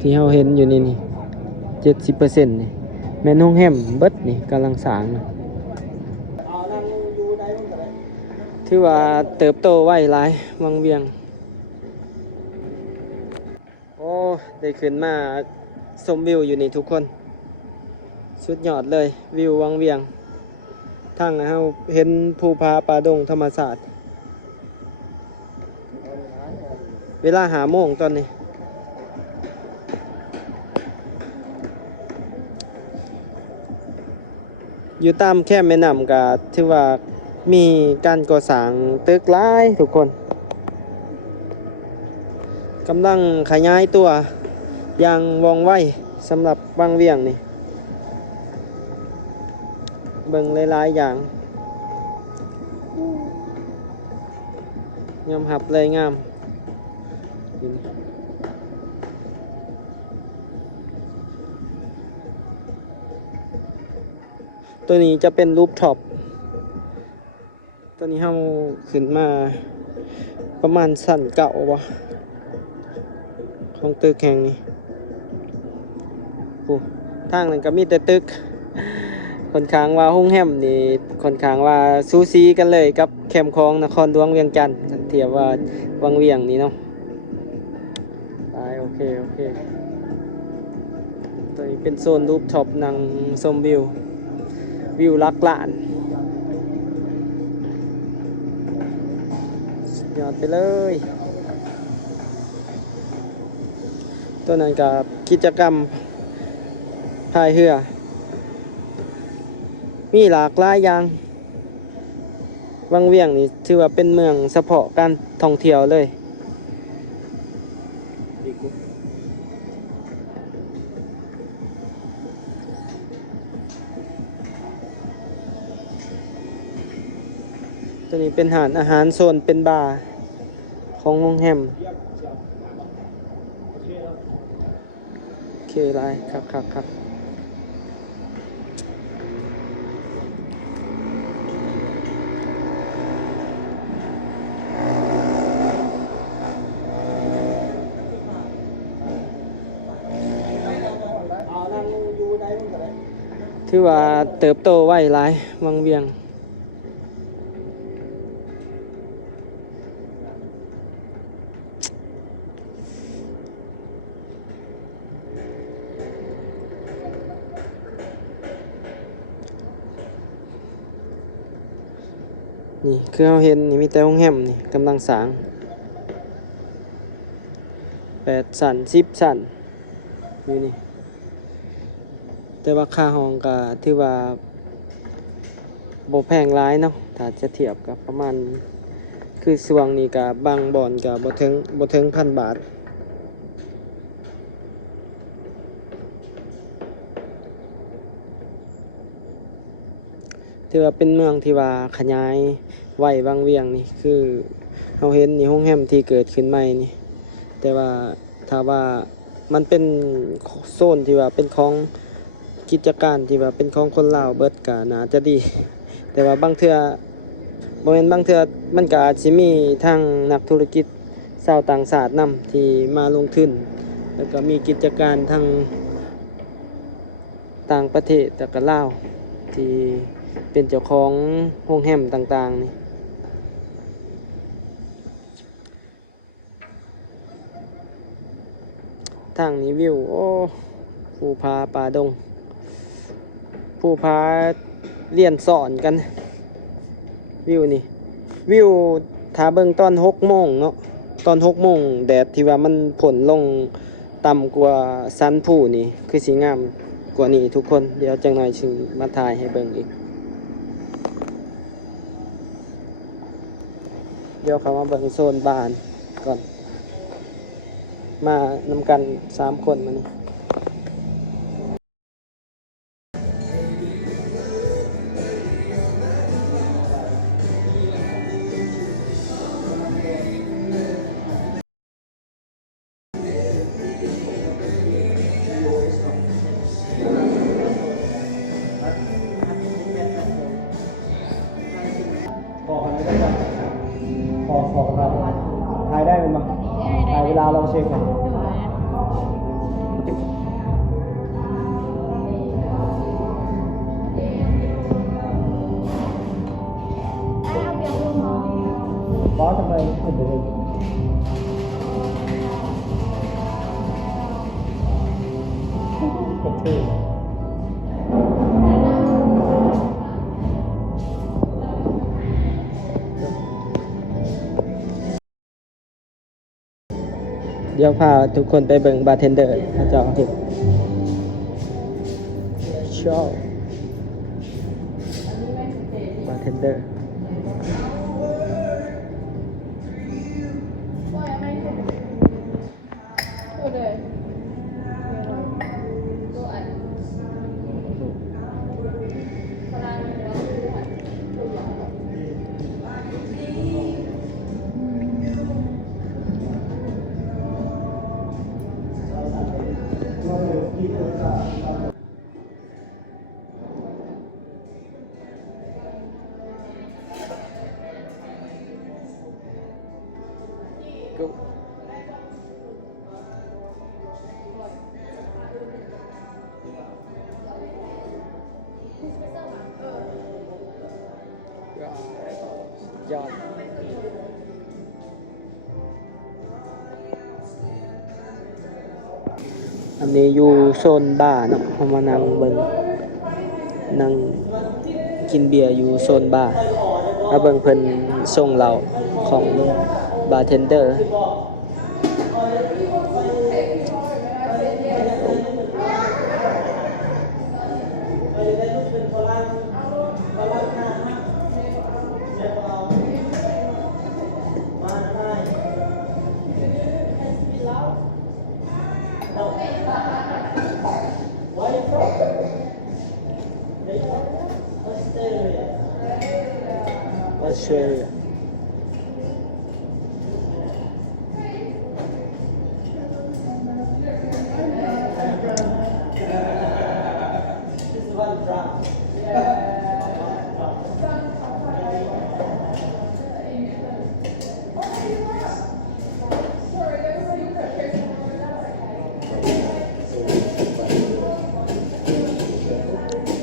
ที่เราเห็นอยู่นี่70%นี่แม่นโรงแรมเบิดนี่กำลังสร้างนะถือว่าเติบโตไวหลายวังเวียงโอ้ได้ขึ้นมาชมวิวอยู่นี่ทุกคนสุดยอดเลยวิววังเวียงทางเราเห็นภูผาป่าดงธรรมศาสตร์เวลาหาโมงตอนนี้อยู่ตามแคมแม่น้ำก็ถือว่ามีการก่อสร้างตึกหลายทุกคนกำลังขยายตัวอย่างว่องไวสำหรับวังเวียงนี่เบิ่งหลายๆอย่างยอมหับเลยงามตัวนี้จะเป็นรูฟท็อปตัวนี้เฮาขึ้นมาประมาณสั่นเก่าวะของตึกแห่งนี้โอ้ทางนั้นก็มีแต่ตึกค่อนข้างว่าโรงแรมนี่ค่อนข้างว่าซูซีกันเลยกับแคมป์ของนครหลวงเวียงจันทน์เทียบว่าวังเวียงนี่เนาะไปโอเคตัวนี้เป็นโซนรูฟท็อปนั่งชมวิวลักล้านสุดยอดไปเลยตัวนั้นกับกิจกรรมพายเรือมีหลากหลายอย่างวังเวียงนี่ถือว่าเป็นเมืองเฉพาะการท่องเที่ยวเลยตัวนี้เป็นอาหารโซนเป็นบาร์ของโรงแรมโอเคไรครับถือว่าเติบโตไวหลายวังเวียงนี่คือเราเห็นนี่มีแต่โรงแรมนี่กำลังสร้าง8 ชั้น 10 ชั้นอยู่นี่แต่ว่าค่าห้องก็ถือว่าบ่แพงหลายเนาะถ้าจะเทียบกับประมาณคือส่วงนี้ก็บางบ่อนก็บ่ถึง1,000 บาทถือว่าเป็นเมืองที่ว่าขยายไว้วังเวียงนี่คือเราเห็นนี่โรงแรมที่เกิดขึ้นใหม่นี่แต่ว่าถ้าว่ามันเป็นโซนที่ว่าเป็นของกิจการที่ว่าเป็นของคนลาวเบิดก็น่าจะดีแต่ว่าบางเทื่อบ่แม่นบางเทื่อมันก็อาจสิมีทางนักธุรกิจชาวต่างชาตินำที่มาลงทุนแล้วก็มีกิจการทางต่างประเทศแล้วก็ลาวที่เป็นเจ้าของโรงแรมต่างๆนี่ทางนี้วิวโอ้ภูผาป่าดงภูผาเลียนสอนกันวิวนี่วิวถ้าเบิ่งตอน6 โมงเนาะตอน6 โมงแดดที่ว่ามันผลลงต่ำกว่าสันผู้นี่คือสีงามกว่านี้ทุกคนเดี๋ยวจังหน่อยสิมาถ่ายให้เบิ่งอีกเดี๋ยวเขามาเบิ่งโซนบ้านก่อนมานำกัน3 คนมานี่ขอกันไม่ได้ขอครับถ่ายได้ไหมมั้งถ่ายเวลาเราเช็คกัน อทำไมขึ้นไปเลยโอเคเดี๋ยวพาทุกคนไปเบิ่งบาร์เทนเดอร์เขาจะเห็นชอบบาร์เทนเดอร์ยอดอันนี้อยู่โซนบาร์เนาะผมมานั่งเบิ่งนั่งกินเบียร์อยู่โซนบาร์มาเบิ่งเพิ่นส่งเราของบาร์เทนเดอร์ออสเตรเลีย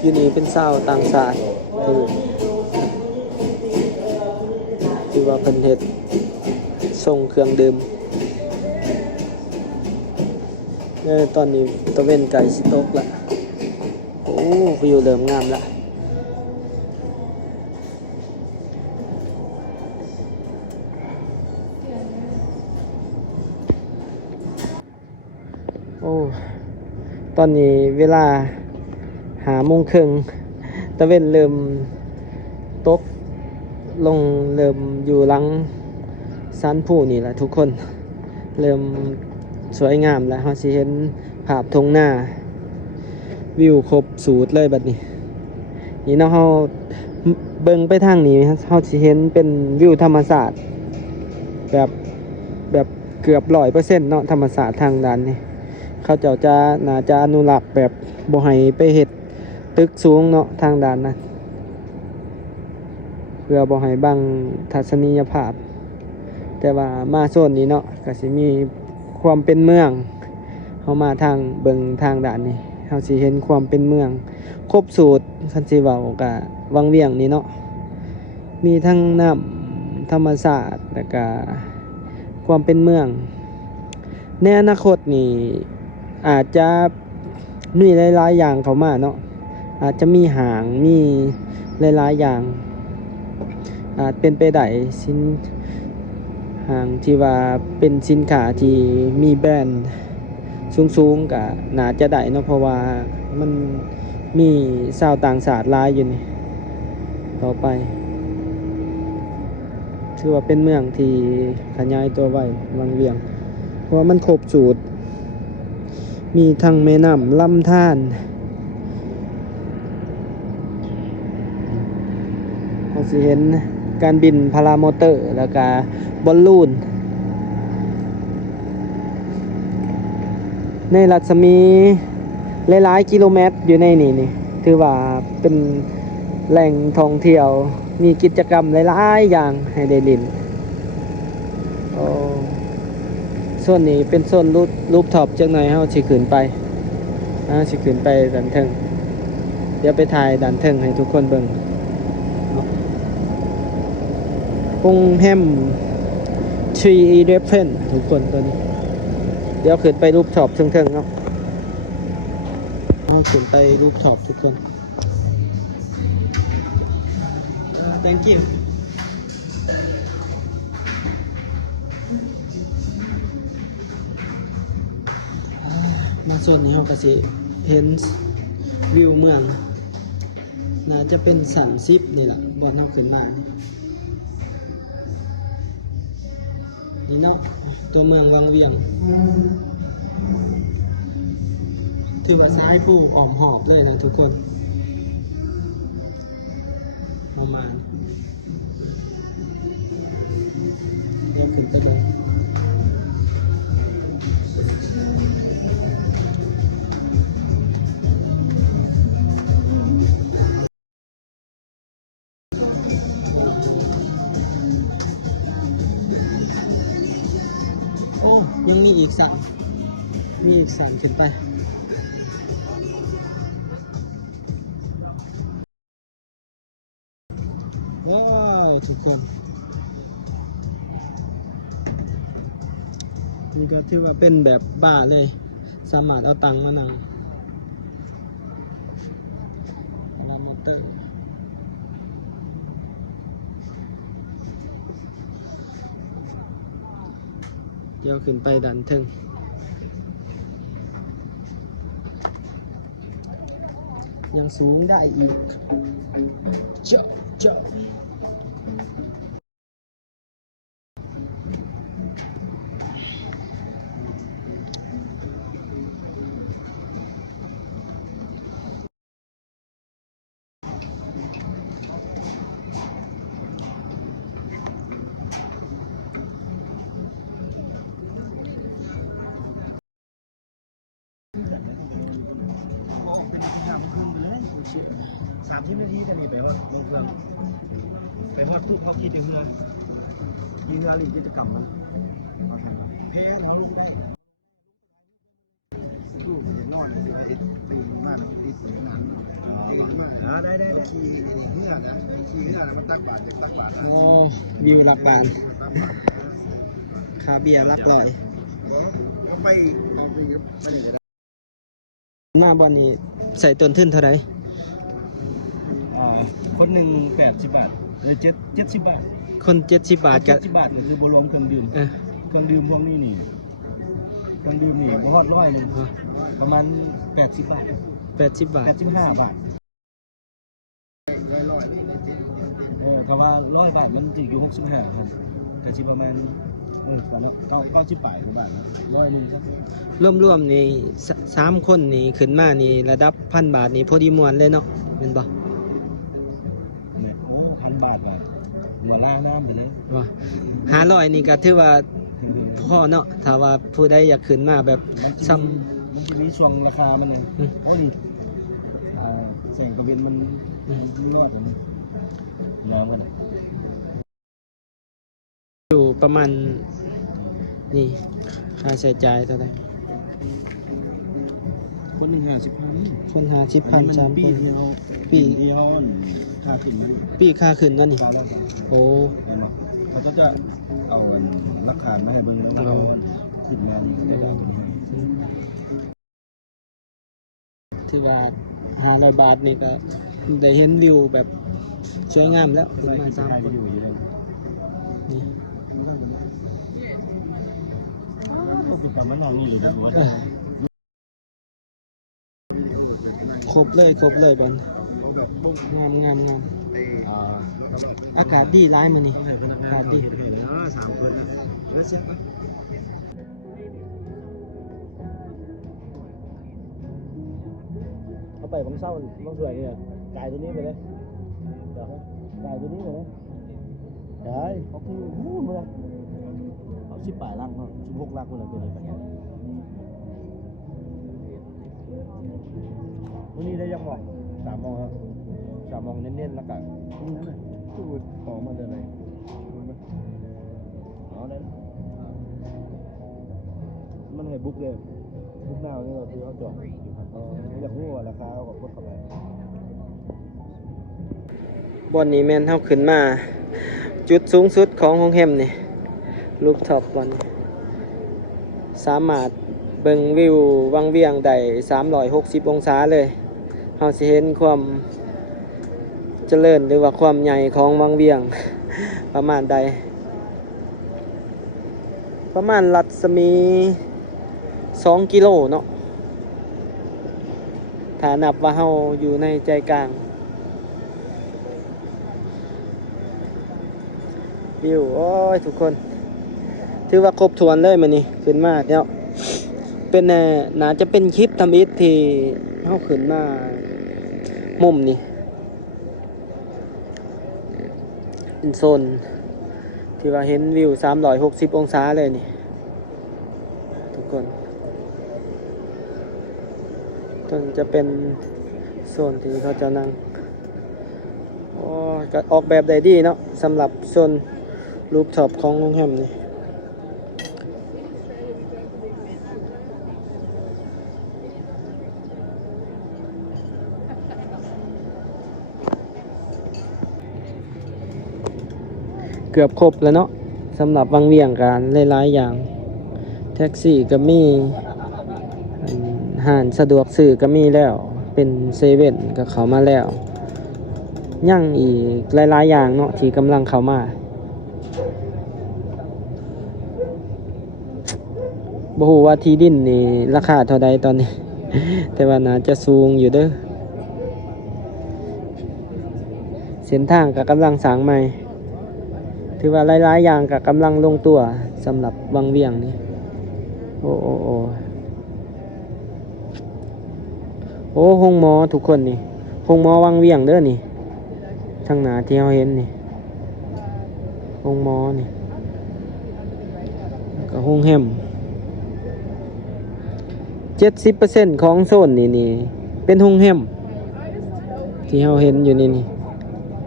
อยู่นี่เป็นชาวต่างชาติที่ว่าเพิ่นเฮ็ดส่งเครื่องดื่มตอนนี้ตะเว้นไก่สิตกละโอ้วิวเริ่มงามละโอ้ตอนนี้เวลา5:30ตะเว้นเริ่มตกลงเริ่มอยู่หลังซันผู้นี่แหละทุกคนเริ่มสวยงามแล้วเราสิเห็นภาพทุ่งนาวิวครบสูตรเลยบัดนี้นี่เนาะเราเบิ่งไปทางนี้เราสิเห็นเป็นวิวธรรมศาสตร์แบบเกือบ 100% เนาะธรรมศาสตร์ทางด้านนี้เขาเจ้าจะน่าจะอนุรักษ์แบบบ่ให้ไปเฮ็ดตึกสูงเนาะทางด้านนั้นเพื่อบ่ให้บังทัศนียภาพแต่ว่ามาโซนนี้เนาะก็สิมีความเป็นเมืองเฮามาทางเบิ่งทางด้านนี้เฮาสิเห็นความเป็นเมืองครบสูตรคันสิเว้าก็วังเวียงนี่เนาะมีทั้งน้ำธรรมศาสตร์แล้วก็ความเป็นเมืองในอนาคตนี่อาจจะมีหลายๆอย่างเข้ามาเนาะอาจจะมีห้างมีหลายๆอย่างอาจเป็นไปได้สินห้างที่ว่าเป็นสินค้าที่มีแบรนด์สูงๆก็น่าจะได้เนาะเพราะว่ามันมีชาวต่างชาติหลายอยู่นี่ต่อไปถือว่าเป็นเมืองที่ขยายตัวไว้วังเวียงเพราะว่ามันครบสูตรมีทั้งแม่น้ำลำธารเราสิเห็นการบินพารามอเตอร์แล้วก็บอลลูนในรัศมีหลายๆกิโลเมตรอยู่ในนี่ถือว่าเป็นแหล่งท่องเที่ยวมีกิจกรรมหลายๆอย่างให้ได้เล่นส่วนนี้เป็นโซนรูปท็อปจังหน่อยเฮาสิขึ้นไปด้านเทิงเดี๋ยวไปถ่ายด้านเทิงให้ทุกคนเบิ่งโรงแรม 311ทุกคนตัวนี้เดี๋ยวขึ้นไปรูปท็อปเทิงๆเนาะเอาขึ้นไปรูปท็อปทุกคน thank you มาส่วนนี้เราก็สิเห็นวิวเมืองน่าจะเป็น30นี่แหละบอนเราขึ้นมานี่เนาะตัวเมืองวังเวียงถือว่าซ้ายปูอ้อมหอบเลยนะทุกคนประมาณเดี๋ยวขึ้นไปเลยโอ้ยังมีอีกสั่นมีอีกสั่นขึ้นไปว้าวทุกคนนี่ก็ถือว่าเป็นแบบบ้าเลยสามารถเอาตังค์มานั่งรามอเตอร์เดี๋ยวขึ้นไปดันเทิงยังสูงได้อีกเจาะเจาะ30 นาทีจะนี่ไปฮอดเมืองเฟืองไปฮอดทุกเขาคิดถึงเรือยิงงานหรือกิจกรรมนะเพลเราลูกแรกลูกเห็นนอนที่ว่าเห็นปีนมากที่สุดนานเก่งมากได้ขี่เหื่อนะขี่เหื่อมันตักบาทจากตักบาท โอ้วิวหลักบานคาเบียร์หลักลอยไปเอาไปเลยมาบอลนี้ใส่ต้นทุนเท่าไหร่คนหนึ่ง80 บาทเลย70 บาทคน70 บาทกับ70 บาทก็คือบรวมเครื่องดื่มเครื่องดื่มพวกนี้นี่เครื่องดื่มนี่บ่ฮอด100นึงประมาณ80 บาท80 บาท85 บาทถ้าว่า100 บาทมันจะอยู่65ครับแต่สิประมาณประมาณ90 บาทบาทครับ100นึงครับรวมๆนี่3คนนี่ขึ้นมานี่ระดับ1,000 บาทนี่พอดีม่วนเลยเนาะแม่นบ่โอ้1,000 บาทว่ะหัวล่างน้ำไปเลยว่า500นี่ก็ถือว่าพอเนาะถ้าว่าผู้ใดอยากขึ้นมาแบบซ้ำมันจะมีช่วงราคามันนึงโอ้นี่แสงกระเบนมันรอดมันน้ำมันอยู่ประมาณนี่ค่าใช้จ่ายเท่าไหร่คนหนึ่ง50,000คน50,000 3คนปีเดียวค่าขึ้นมันปีค่าขึ้นนั่นนี่โอ้เขาก็จะเอาราคามาให้เบิ่งแล้วเราขึ้นมาถือว่า500 บาทนี่ก็ได้เห็นวิวแบบสวยงามแล้วขึ้นมา3คนนี่ครบเลยบอลงามอากาศดีร้ายมานี่อากาศดีเอาไปผมเศร้าต้องสวยเลยกายตัวนี้ไปเลยกายตัวนี้ไปเลยกายเขาคือมู้เลยเอา18 ลักเนาะ16 ลักเลยตัวนี้ไปวันนี้ได้ยังบอก3 โมงครับ3 โมงเน้นๆแล้วกันนี่นั่นเลยพูดออกมาเลยเอาได้มันให้บุ๊กเลยบุ๊กหน้านี่เราคือเขาจองอยากรู้ว่าราคาเขากดเข้าไปบอนนี้แม่นเฮาขึ้นมาจุดสูงสุดของโรงแรมนี่ รูปท็อปมันสามารถเบิ่งวิววังเวียงได้360องศาเลยเราสิเห็นความเจริญหรือว่าความใหญ่ของวังเวียง ประมาณใดประมาณรัศมี2กิโลเนาะถ้านับว่าเราอยู่ในใจกลางวิวโอ้ยทุกคนถือว่าครบถ้วนเลยมื้อนี้ขึ้นมาแล้วเป็นน่าจะเป็นคลิปทำอิฐที่เฮาขึ้นมามุมนี้เป็นโซนที่ว่าเห็นวิว360องศาเลยนี่ทุกคนต้นจะเป็นโซนที่เขาจะนั่งโอ้ก็ออกแบบได้ดีเนาะสำหรับโซนรูฟท็อปของโรงแรมนี่เกือบครบแล้วเนาะสำหรับวังเวียงการหลายๆอย่างแท็กซี่ก็มีห้างสะดวกซื้อก็มีแล้วเป็นเซเว่นก็เข้ามาแล้วยังอีกหลายๆอย่างเนาะที่กำลังเข้ามาบ่ฮู้ว่าที่ดินนี่ราคาเท่าใดตอนนี้ แต่ว่าน่าจะสูงอยู่เด้อเส้นทางก็กำลังสร้างใหม่ถือว่าหลายๆอย่างก็กำลังลงตัวสำหรับวังเวียงนี่โอ้โอ้โอ้โอ้โรงหมอทุกคนนี่โรงหมอวังเวียงเด้อนี่ทางหน้าที่เราเห็นนี่โรงหมอนี่ก็โรงแฮม70%ของโซนนี่เป็นโรงแฮมที่เราเห็นอยู่นี่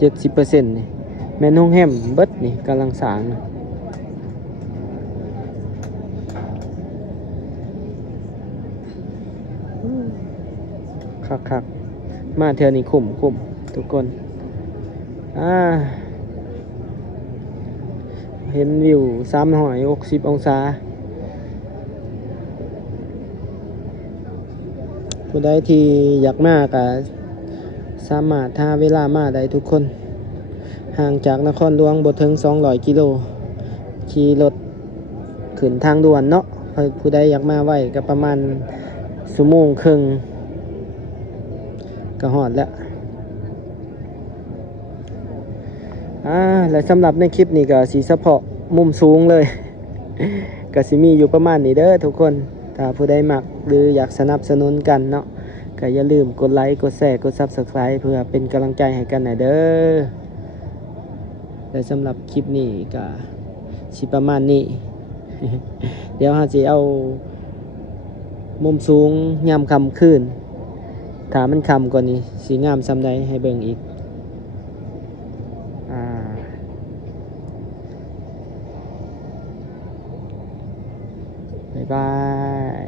70%นี่แม่นโรงแฮมเบิดนี่กำลังสร้างนะคักๆมาเทื่อนี้คุ้มทุกคนเห็นวิว360องศาผู้ใดที่อยากมาก็สามารถหาเวลามาได้ทุกคนห่างจากนครหลวงบ่ถึง200กิโลขี่รถขึ้นทางด่วนเนาะผู้ใดอยากมาไว้ก็ประมาณชั่วโมงครึ่งก็ฮอดแล้วและสำหรับในคลิปนี้ก็สิเฉพาะมุมสูงเลย ก็สิมีอยู่ประมาณนี้เด้อทุกคนถ้าผู้ใดมักหรืออยากสนับสนุนกันเนาะก็อย่าลืมกดไลค์กดแชร์กด Subscribe เพื่อเป็นกำลังใจให้กันหน่อยเด้อและสำหรับคลิปนี้ก็สิประมาณนี้ เดี๋ยวเราจะเอามุมสูงยามค่ำคืนถ้ามันค่ำกว่านี้สีงามซำใดให้เบิ่งอีกบ๊ายบาย